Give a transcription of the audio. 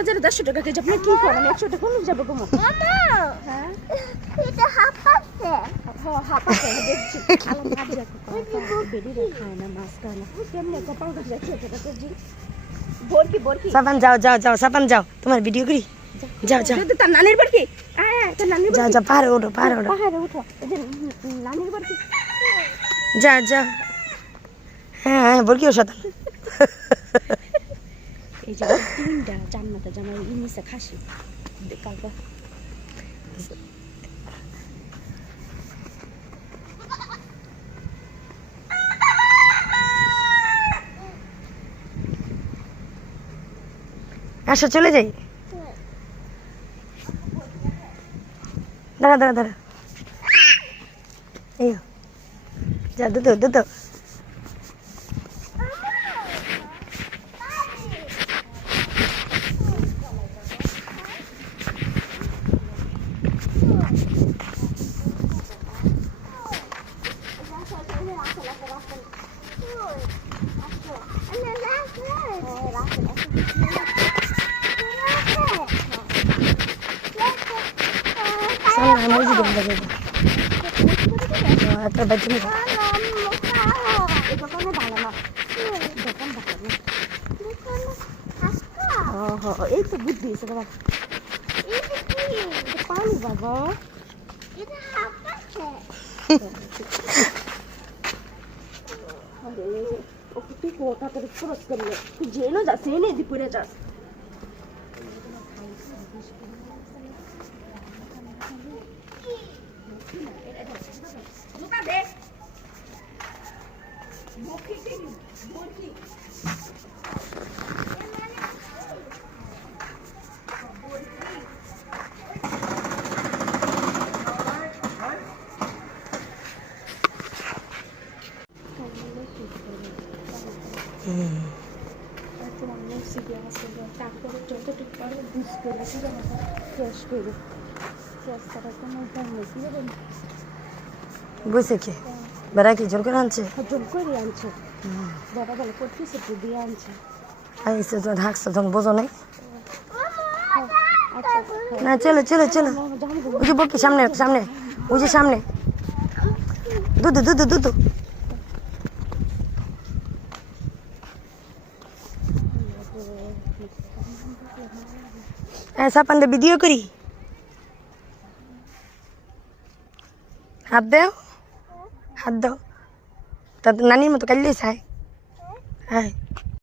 বাজারে 150 টাকা কেজি। আপনি কি করেন? 100 টাকা কমে যাবে কমো। মামা হ্যাঁ এটা হাঁপাচ্ছে হাঁপাতে দেখছি আলো কাজ বেডি রে খায় না মাছ খায় না কেমনে কপাল গাছ আছে এটা কেজি বরকি বরকি সাবান যাও যাও যাও সাবান যাও তোমার ভিডিও করি যাও যাও যদি তার নানির বরকি তার নানির যাও বরকি যাও পাহাড়ে ওঠো পাহাড়ে উঠো এই যে নানির বরকি যাও যাও হ্যাঁ হ্যাঁ বলকিও সাথে এই যে তিনটা জান্নাতে জামাই ইনিসে খাসি কালকে আসো চলে যাই দাঁড়া দাঁড়া দাঁড়া এই যা দুটো দুটো সামনে মসজিদ বন্ধ একটা বাচ্চা মেয়ে দোকানে ভালো না দোকান ভালো না এই তো বুদ্ধি হয়েছে বাবা পানি বাবা এটা হাঁপাচ্ছে তুই কোটা করে খরচ করলে তুই জেনও যাস এনে দি পড়ে যাস তারপরে যতটুকু পারো বুঝ করে ফ্রেশ করে ফ্রেশ করার কোনো উপায় নেই কি হবে বুঝছে কি বেড়া কি জোর করে আনছে জল করে আনছে বাবা বলে করতেছে তো দিয়ে আনছে আইসে তো ঢাকছে তখন বোঝো নাই আচ্ছা না চলো চলো চলো ওই যে বকি সামনে সামনে ওই যে সামনে দুধ দুধ দুধ সাপানটা ভিডিও করি হাত দাও হাত দাও তা নানির মতো কাটলেই চাই হ্যাঁ